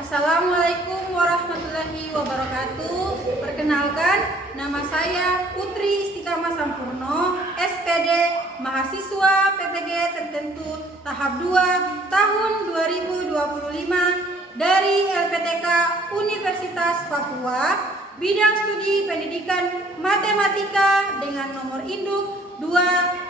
Assalamualaikum warahmatullahi wabarakatuh. Perkenalkan, nama saya Putri Istiqamah Sampurno, SPD, mahasiswa PTG tertentu tahap 2 tahun 2025 dari LPTK Universitas Papua, bidang studi pendidikan matematika dengan nomor induk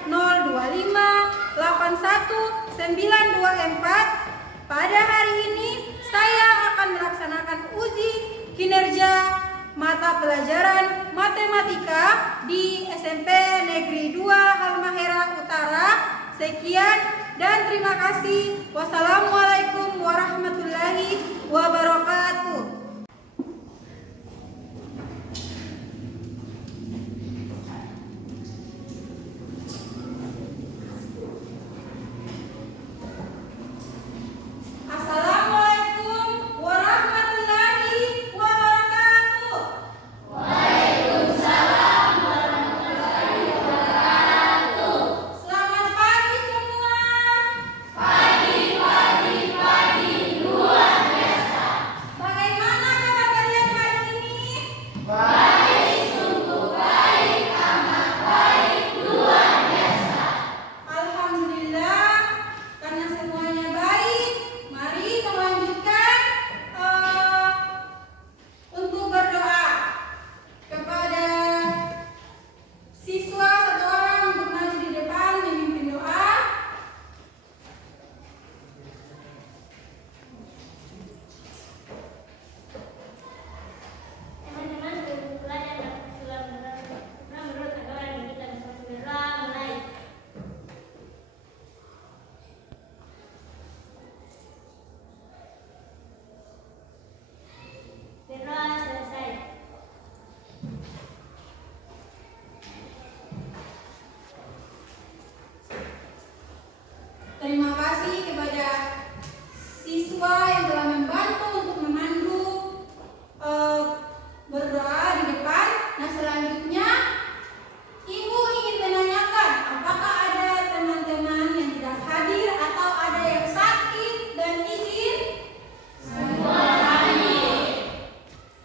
202581924. Pada hari ini saya akan melaksanakan uji kinerja mata pelajaran matematika di SMP Negeri 2 Halmahera Utara. Sekian dan terima kasih. Wassalamualaikum warahmatullahi wabarakatuh. Terima kasih kepada siswa yang telah membantu untuk memandu berdoa di depan. Nah, selanjutnya Ibu ingin menanyakan apakah ada teman-teman yang tidak hadir atau ada yang sakit dan izin? Semua hadir.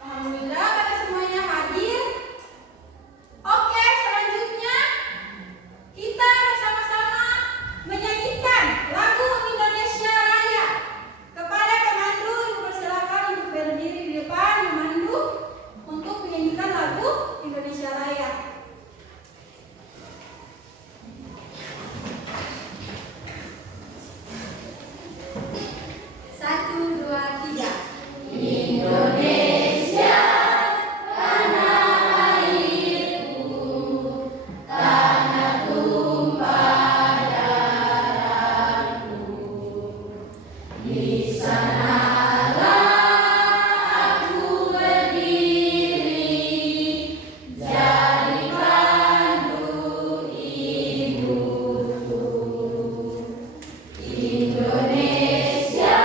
Alhamdulillah pada semuanya hadir. Oke, selanjutnya kita bersama-sama menyanyikan lagu Indonesia Raya. Kepada pemandu, Ibu persilakan untuk berdiri di depan memandu untuk menyanyikan lagu Indonesia Raya. Satu, dua, tiga. Indonesia, tanah airku, tanah tumpah darahku. Di sanalah aku berdiri, jadi pandu ibuku. Indonesia,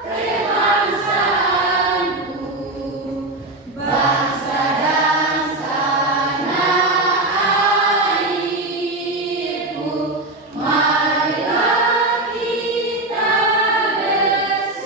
kebangsaanku, bangsa dan tanah airku. Marilah kita bersatu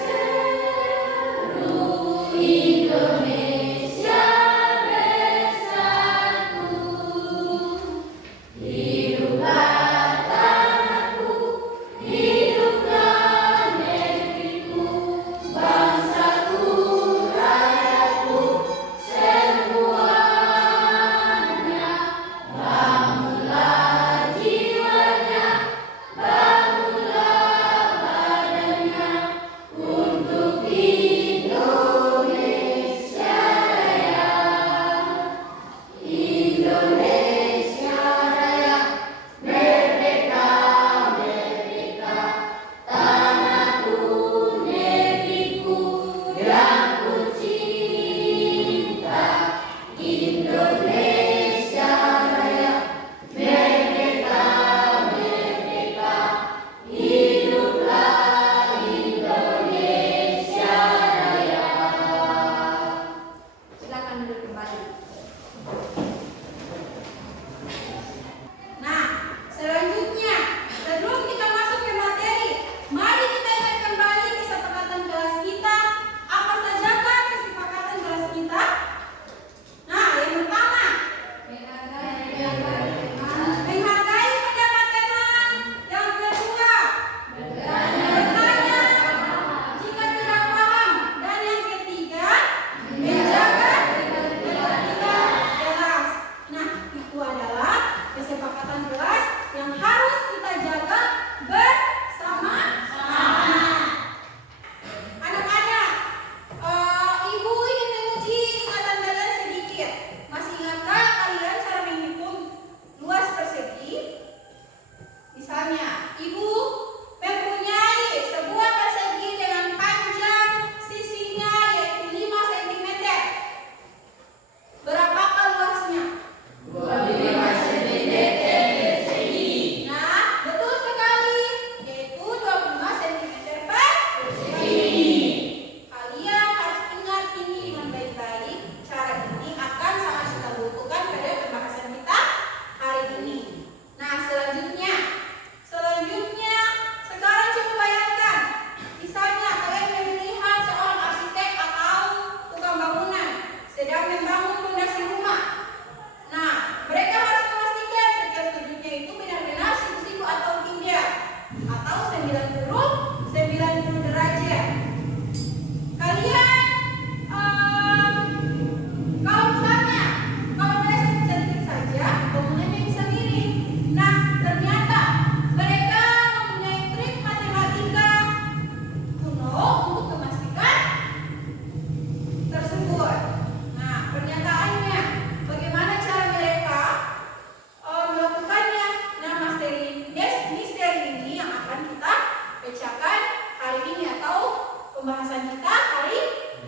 pembahasan kita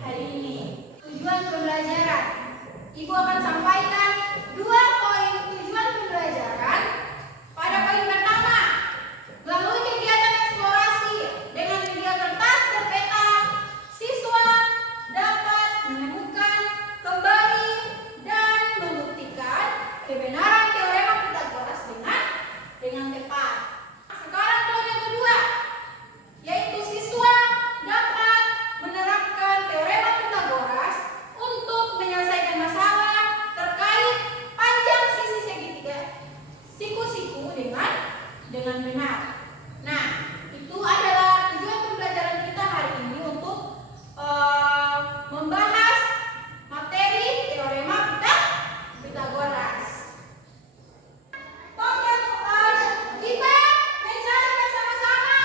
hari ini. Tujuan pembelajaran. Ibu akan sampaikan 2 poin tujuan pembelajaran. Pada poin pertama, melalui kegiatan eksplorasi dengan media kertas dan peta, siswa dapat menemukan, kembali, dan membuktikan kebenaran teorema Pythagoras dengan tepat. Sekarang poin yang kedua, yaitu siswa dapat menerapkan teorema Pythagoras untuk menyelesaikan masalah terkait panjang sisi segitiga siku-siku dengan benar. Nah, itu adalah tujuan pembelajaran kita hari ini untuk membahas materi teorema Pythagoras. Kita mencari bersama-sama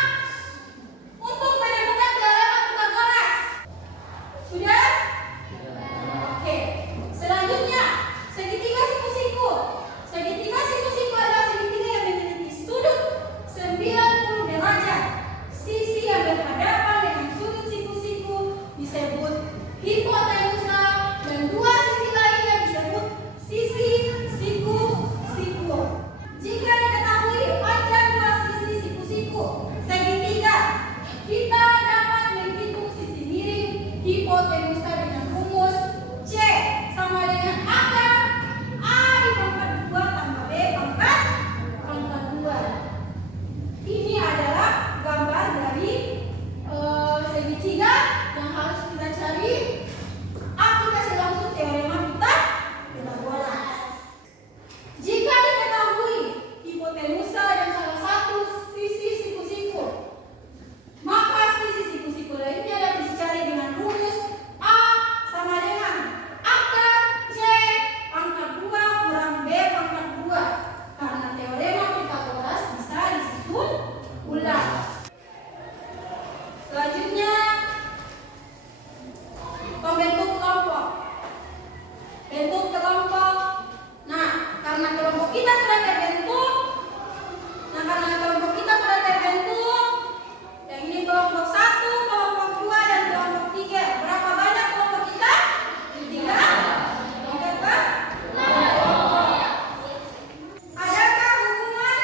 untuk menemukan teorema Pythagoras. Sudah? Oke. Selanjutnya, segitiga siku-siku. Segitiga siku-siku adalah segitiga yang memiliki sudut 90 derajat. Sisi yang berhadapan dengan sudut siku-siku disebut hipotenusa dan 2 sisi lainnya disebut sisi siku-siku. Jika diketahui panjang 2 sisi siku-siku segitiga, kita dapat menghitung sisi miring hipotenusa dengan rumus C sama dengan akar A dipangkat 2 tambah B pangkat 2. Ini adalah gambar dari segitiga yang harus kita cari aplikasi langsung teorema Pythagoras. Jika diketahui hipotenusa dan salah satu sisi siku-siku, maka sisi siku-siku lainnya dapat dicari dengan rumus A sama dengan akar C pangkat 2 kurang B pangkat 2. Karena teorema Pythagoras bisa disusun ulang. Selanjutnya, pembentuk kelompok. Bentuk kelompok. Nah, karena kelompok kita sudah terbentuk, yang ini kelompok 1, kelompok 2, dan kelompok 3. Berapa banyak kelompok kita? 3. Oke, adakah hubungan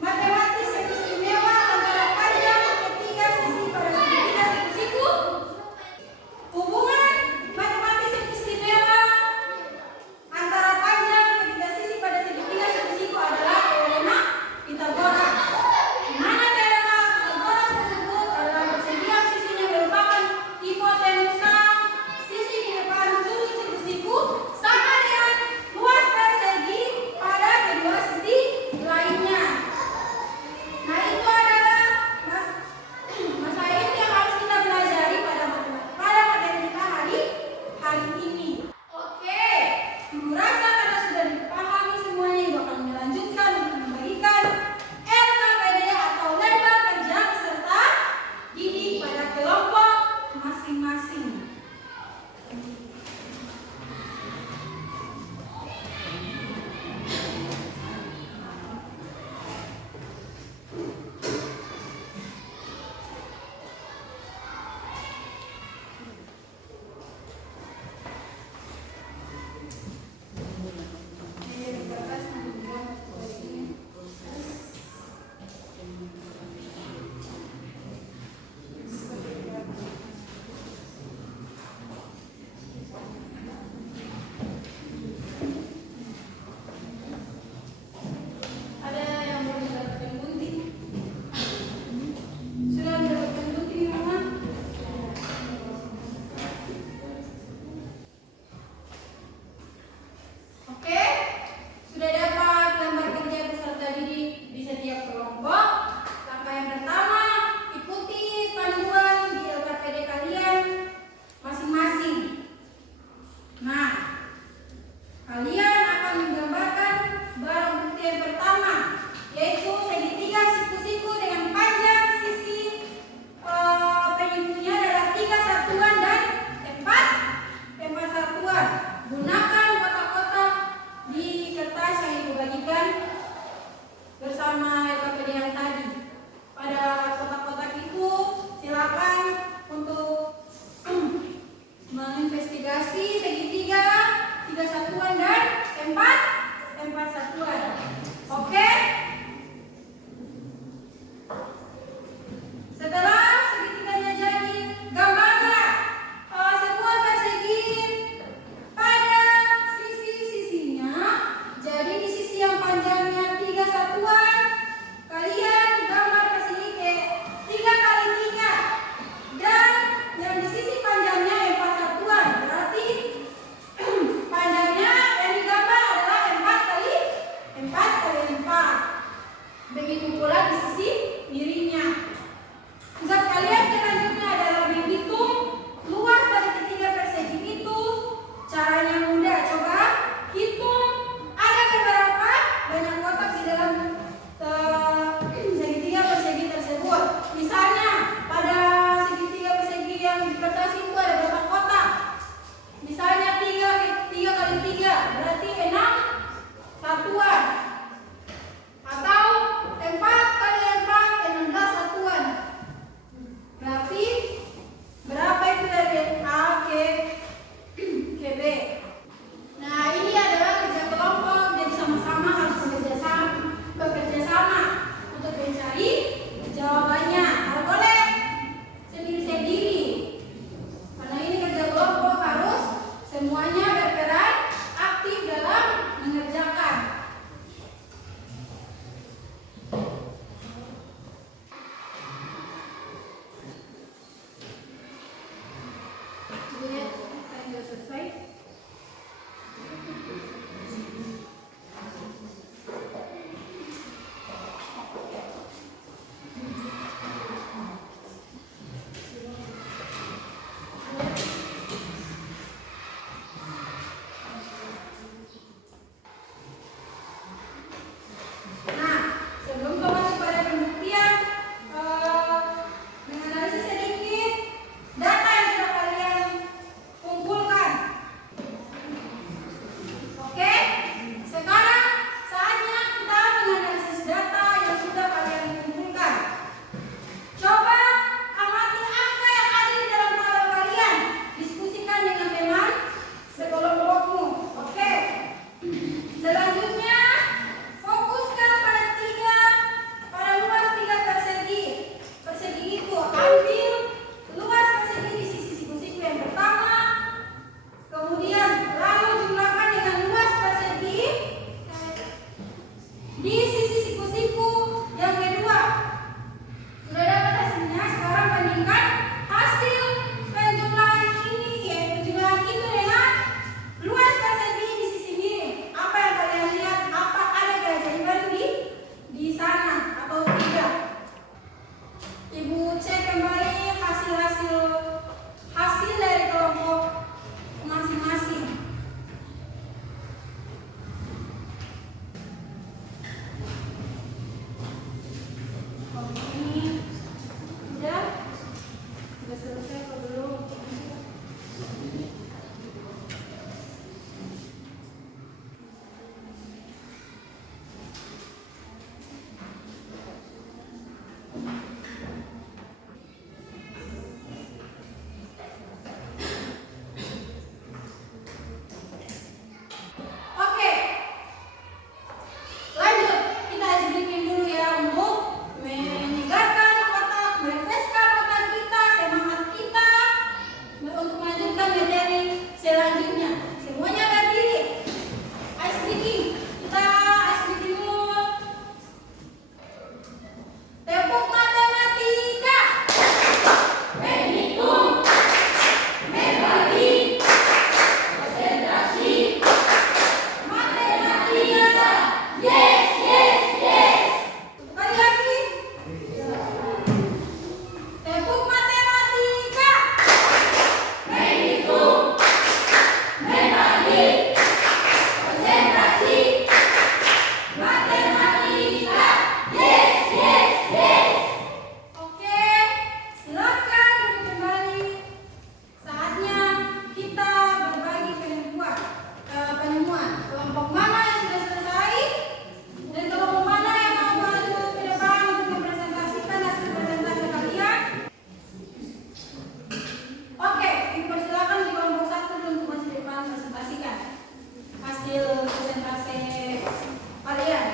matematis yang istimewa antara panjang ketiga sisi pada segitiga siku-siku? Hubungan matematis yang istimewa antara panjang ketiga sisi pada segitiga siku-siku adalah teorema Pythagoras. Di mana teorema Pythagoras tersebut adalah persegi sisinya merupakan hipotenusa, sisi di depan sudut siku-siku sama dengan luas persegi pada kedua sisi lainnya. Nah, itu adalah masalah yang harus kita pelajari pada materi kita hari ini. Oke, Ibu rasa karena sudah dipahami semuanya, Ibu akan melanjutkan untuk membagikan LKPD atau lembar kerja peserta didik pada kelompok masing-masing. Sudah selesai atau belum? Oke, lanjut. Kita isi breathing dulu ya untuk menyegarkan otak, merefreshkan otak kita, semangat kita untuk melanjutkan materi selanjutnya. Semuanya berdiri. Ice breathing. Kita ice breathing dulu. Tepuk matematika. Menghitung, membagi, konsentrasi. Matematika. Yes, yes, yes. Sekali lagi. Tepuk matematika. Menghitung, membagi, konsentrasi. Matematika. Yes, yes, yes. Oke, silakan duduk kembali. Saatnya kita berbagi penemuan. Kelompok mana yang sudah selesai dan kelompok mana yang mau maju ke depan untuk mempresentasikan hasil presentasi kalian? Oke, dipersilakan di kelompok 1 untuk maju ke depan presentasikan hasil presentasi kalian.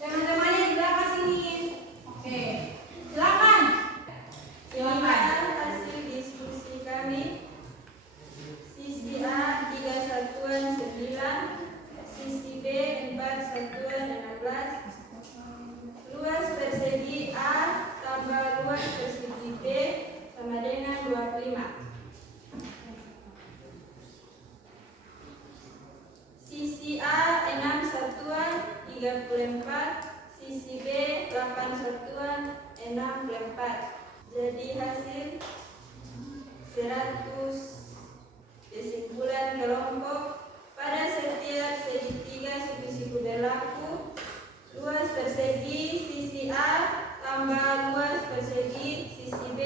Jangan temannya di belakang sini. Oke, silakan. Hasil diskusi kami, sisi A 3 satuan 9, sisi B 4 satuan 16, luas persegi A tambah luas persegi B sama dengan 25. Sisi A 6 satuan 34, sisi B 8 satuan 64. Jadi hasil 100 kesimpulan kelompok pada setiap segitiga siku-siku berlaku. Luas persegi sisi A tambah luas persegi sisi B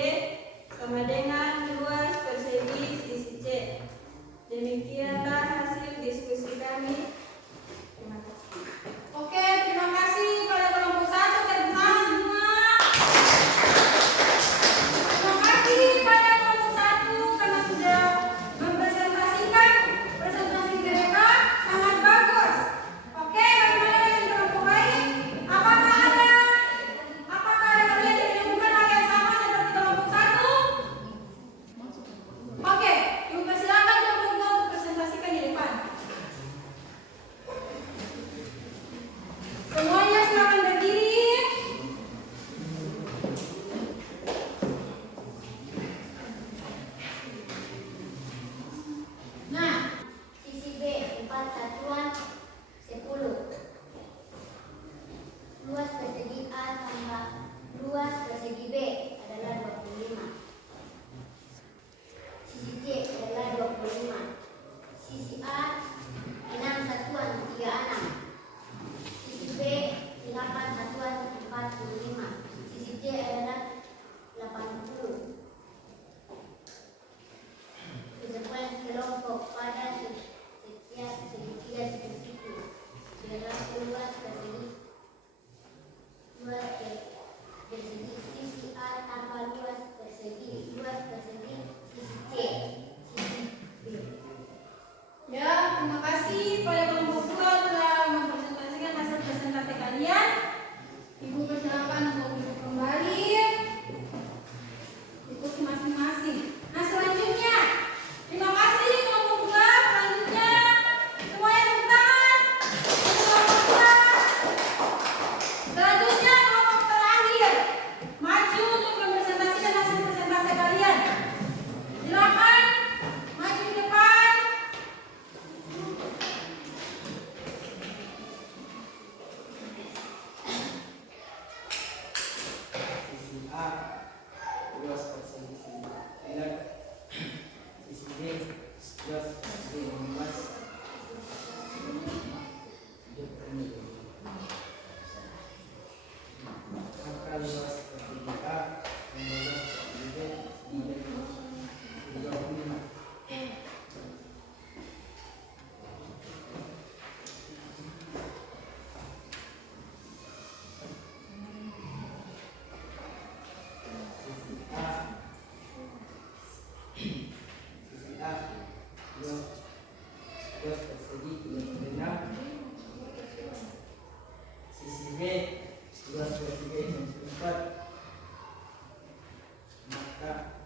sama dengan luas persegi sisi C. Demikianlah hasil diskusi kami. Terima kasih. Oke, terima kasih pada kelompok 1. Tepuk tangan semua. Terima kasih pada kelompok 1 karena sudah mempresentasikan presentasi mereka sangat bagus. Oke, bagaimana dengan kelompok lain? Apakah ada kalian yang menemukan hal yang sama seperti kelompok 1? Oke, ibu persilakan kelompok 2 untuk presentasikan di depan. Semuanya silakan berdiri. Nah, Sisi B 4 satuan 10. Luas persegi A tambah luas persegi B adalah 25. Sisi C adalah 25. Sisi A 6 satuan 36. Sisi B 8 satuan 45. Sisi C adalah 80. Kesimpulan kelompok pada setiap segitiga siku-siku berlaku luas persegi sisi A tambah luas persegi sisi C sisi B. Ya, terima kasih pada kelompok 2 telah mempresentasikan hasil presentasi kalian. Ibu persilakan untuk duduk kembali. Ikuti masing-masing. Nah, selanjutnya, terima kasih kelompok 2. Selanjutnya, semuanya tepuk tangan. Kelompok 2. Selanjutnya, kelompok terakhir. Maju untuk mempresentasikan hasil presentasi kalian. Silakan maju di depan. Sisi A luas persegi 9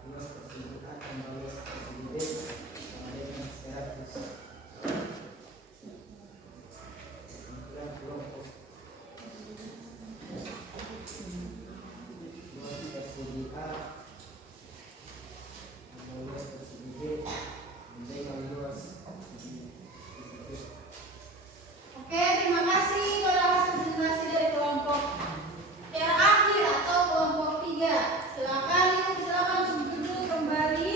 luas persegi A tambah luas persegi B sama dengan 100. Ukuran kelompok luas persegi A tambah luas persegi B dengan luas persegi B. Oke, terima kasih pada hasil presentasi dari kelompok terakhir atau kelompok 3. Silakan duduk kembali.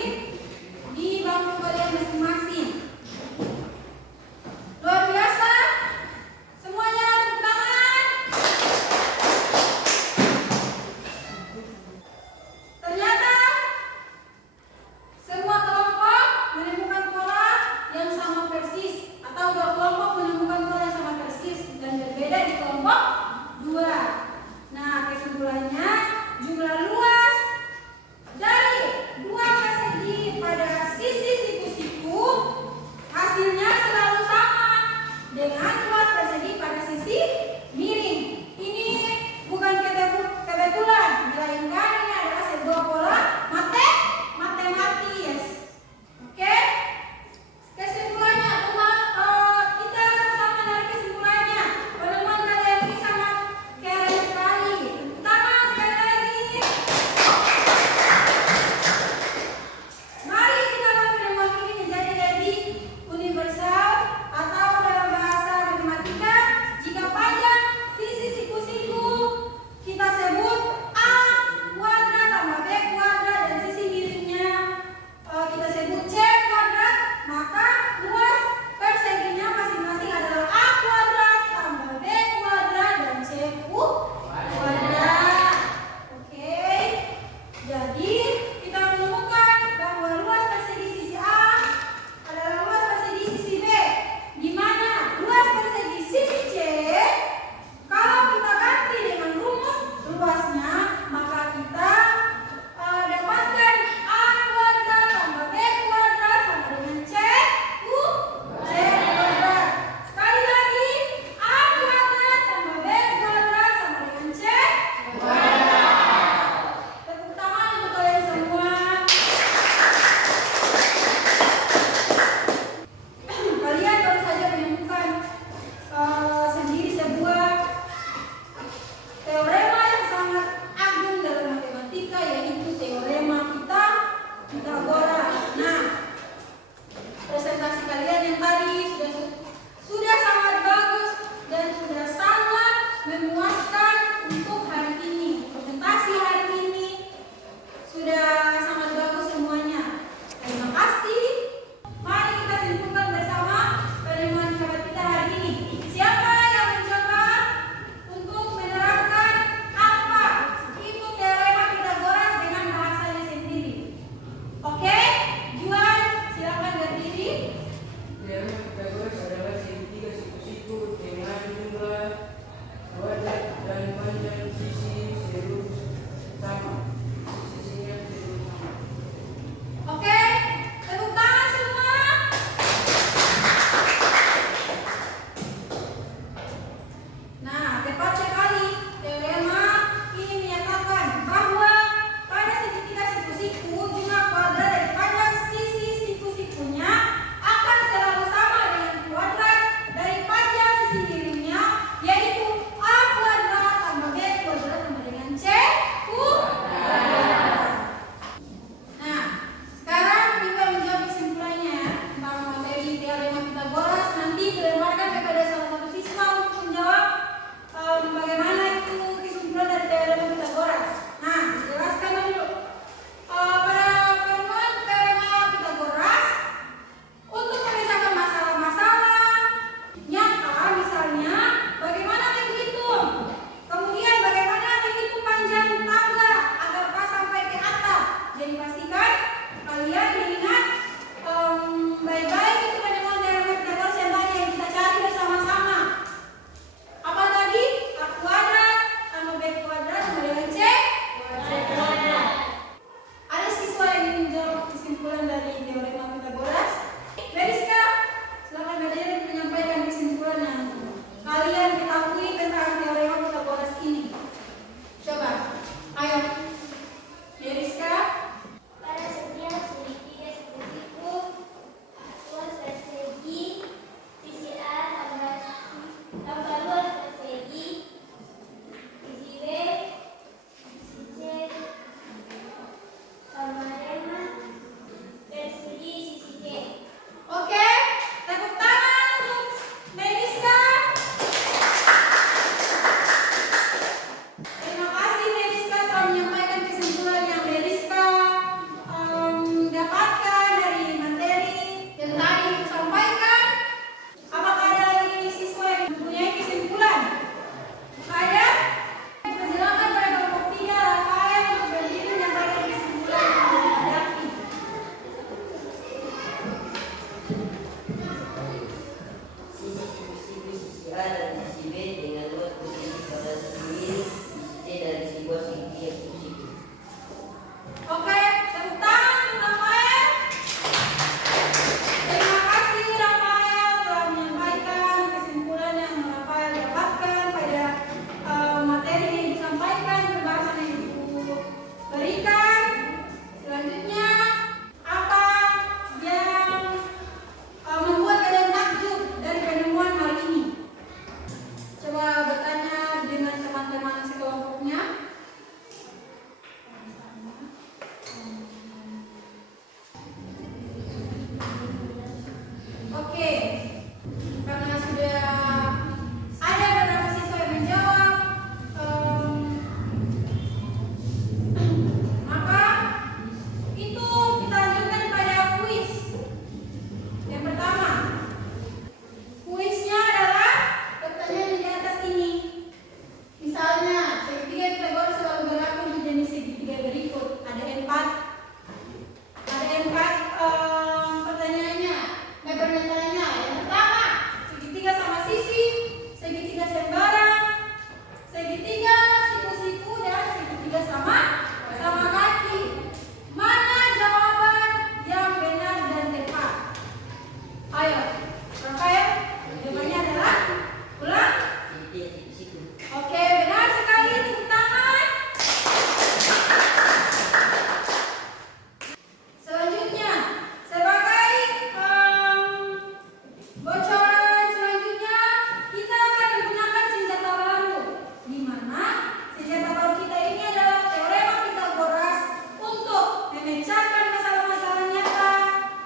memecahkan masalah-masalah nyata,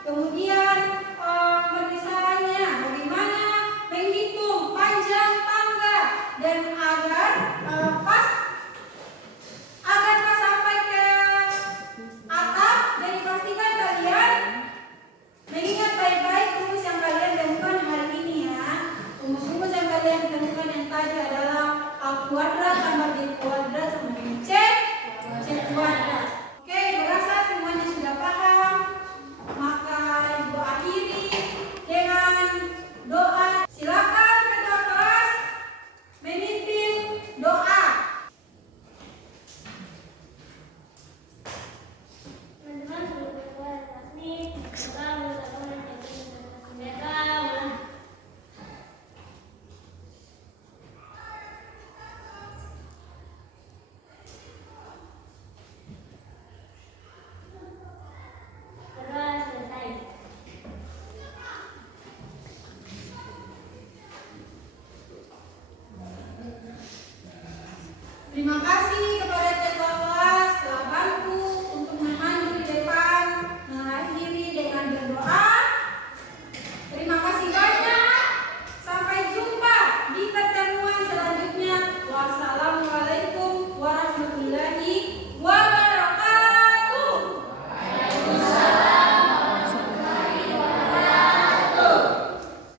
kemudian perpisahannya, bagaimana menghitung panjang tangga, dan agar pas sampai ke atap. Jadi pastikan kalian mengingat baik-baik rumus yang kalian temukan hari ini ya. Rumus-rumus yang kalian temukan yang tadi adalah A kuadrat tambah B kuadrat sama dengan C kuadrat. Oke, berasa semuanya sudah paham. Maka Ibu akhiri dengan doa. Silakan ketua kelas memimpin doa. Teman-teman sudah berdoa pasti semoga mengetahui mereka ulang. Berdoa selesai. Terima kasih.